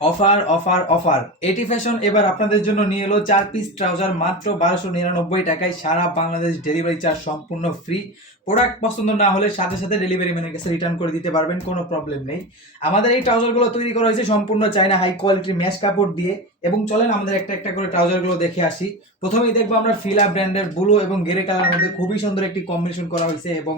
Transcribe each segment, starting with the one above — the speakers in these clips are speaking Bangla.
অফার অফার অফার এটি ফ্যাশন এবার আপনাদের জন্য নিয়ে এলো 4 পিস ট্রাউজার মাত্র 1299 টাকায়। সারা বাংলাদেশ ডেলিভারি চার্জ সম্পূর্ণ ফ্রি। প্রোডাক্ট পছন্দ না হলে সাথে সাথে ডেলিভারি ম্যানের কাছে রিটার্ন করে দিতে পারবেন, কোনো প্রবলেম নেই। আমাদের এই ট্রাউজারগুলো তৈরি করা হয়েছে সম্পূর্ণ চায়না হাই কোয়ালিটির ম্যাশ কাপড় দিয়ে। এবং চলেন আমাদের একটা একটা করে ট্রাউজারগুলো দেখে আসি। প্রথমেই দেখবো আমরা ফিলা ব্র্যান্ডের ব্লু এবং গ্রে কালারের মধ্যে খুবই সুন্দর একটি কম্বিনেশন করা হয়েছে এবং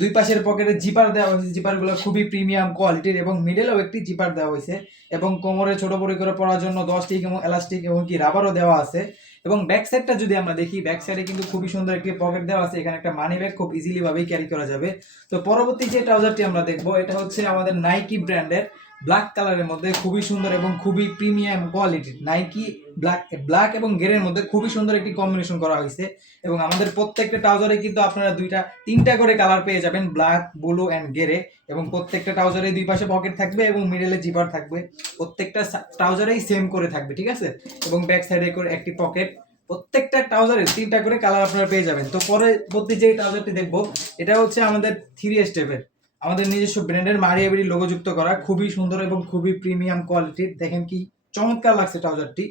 দুই পাশের পকেটে জিপার দেওয়া হয়েছে। জিপারগুলো খুবই প্রিমিয়াম কোয়ালিটির এবং মিডলেও একটি জিপার দেওয়া হয়েছে এবং কোমরে ছোট বড় করে পরার জন্য 10 স্টিক এবং এলাস্টিক এবং কি রাবারও দেওয়া আছে। এবং ব্যাক সাইডটা যদি আমরা দেখি, ব্যাক সাইডে কিন্তু খুবই সুন্দর একটি পকেট দেওয়া আছে। এখানে একটা মানি ব্যাগ খুব ইজিলি ভাবেই ক্যারি করা যাবে। তো পরবর্তী যে ট্রাউজারটি আমরা দেখবো, এটা হচ্ছে আমাদের নাইকি ব্র্যান্ডের ব্ল্যাক কালারের মধ্যে খুবই সুন্দর এবং খুবই প্রিমিয়াম কোয়ালিটির নাইকি ব্ল্যাক এবং গ্রের মধ্যে খুবই সুন্দর একটি কম্বিনেশন করা হয়েছে। এবং আমাদের প্রত্যেকটা ট্রাউজারে কিন্তু আপনারা তিনটা করে কালার পেয়ে যাবেন, ব্ল্যাক, ব্লু অ্যান্ড গ্রে। এবং প্রত্যেকটা ট্রাউজারে দুই পাশে পকেট থাকবে এবং মিডলে জিপার থাকবে। প্রত্যেকটা ট্রাউজারেই সেম করে থাকবে, ঠিক আছে। এবং ব্যাক সাইডে করে একটি পকেট। প্রত্যেকটা ট্রাউজারে তিনটা করে কালার আপনারা পেয়ে যাবেন। তো পরবর্তী যে ট্রাউজারটি দেখবো, এটা হচ্ছে আমাদের 3 স্টেপের আমাদের নিজস্ব ব্র্যান্ডের মারিয়াবিডি লোগো যুক্ত করা, খুবই সুন্দর এবং খুবই প্রিমিয়াম কোয়ালিটির। দেখেন কি চমৎকার লাগছে ট্রাউজারটি।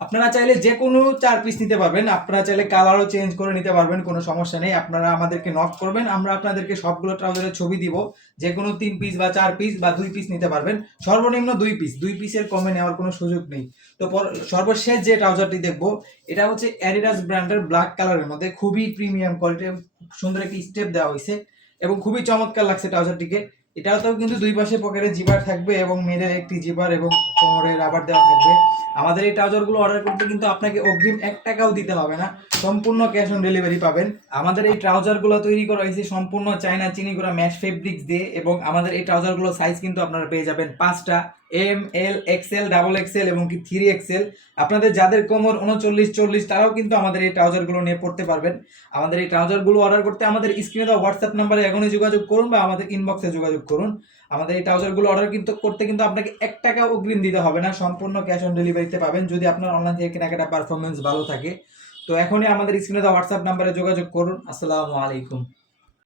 আপনারা চাইলে যে কোনো 4 পিস নিতে পারবেন, আপনারা চাইলে কালারও চেঞ্জ করে নিতে পারবেন, কোনো সমস্যা নেই। আপনারা আমাদেরকে নক করবেন, আমরা আপনাদেরকে সবগুলো ট্রাউজারের ছবি দিব। যে কোনো 3 পিস বা 4 পিস বা 2 পিস নিতে পারবেন, সর্বনিম্ন 2 পিসের কমে নেওয়ার কোনো সুযোগ নেই। তো সর্বশেষ যে ট্রাউজারটি দেখবো, এটা হচ্ছে অ্যাডিডাস ব্র্যান্ডের ব্ল্যাক কালারের মধ্যে খুবই প্রিমিয়াম কোয়ালিটির সুন্দর একটি স্টেপ দেওয়া হয়েছে এবং খুবই চমৎকার লাগছে ট্রাউজারটিকে। এটাতেও কিন্তু দুই পাশে পকেটে জিপার থাকবে এবং মিডলে একটি জিপার এবং কোমরে রাবার দেওয়া থাকবে। আমাদের এই ট্রাউজারগুলো অর্ডার করতে কিন্তু আপনাকে অগ্রিম 1 টাকাও দিতে হবে না, সম্পূর্ণ ক্যাশ অন ডেলিভারি পাবেন। আমাদের এই ট্রাউজারগুলো তৈরি করা হয়েছে সম্পূর্ণ চায়না চিনি করা ম্যাশ ফেব্রিক্স দিয়ে। এবং আমাদের এই ট্রাউজারগুলো সাইজ কিন্তু আপনারা পেয়ে যাবেন 5টা, এম, এল, এক্সেল, ডাবল এক্সেল এবং কি 3 এক্সেল। আপনাদের যাদের কোমর 39-40 তারাও কিন্তু আমাদের এই ট্রাউজারগুলো নিয়ে পড়তে পারবেন। আমাদের এই ট্রাউজারগুলো অর্ডার করতে আমাদের স্ক্রিনে দেওয়া হোয়াটসঅ্যাপ নাম্বারে এখনই যোগাযোগ করুন বা আমাদের ইনবক্সে যোগাযোগ করুন। আমাদের এই ট্রাউজারগুলো অর্ডার করতে কিন্তু আপনাকে 1 টাকা অগ্রিম দিতে হবে না, সম্পূর্ণ ক্যাশ অন ডেলিভারিতে পাবেন যদি আপনার অনলাইন থেকে কেনাকাটা পারফরমেন্স ভালো থাকে। তো এখনই আমাদের স্ক্রিনে দেওয়া হোয়াটসঅ্যাপ নাম্বারে যোগাযোগ করুন। আসসালামু আলাইকুম।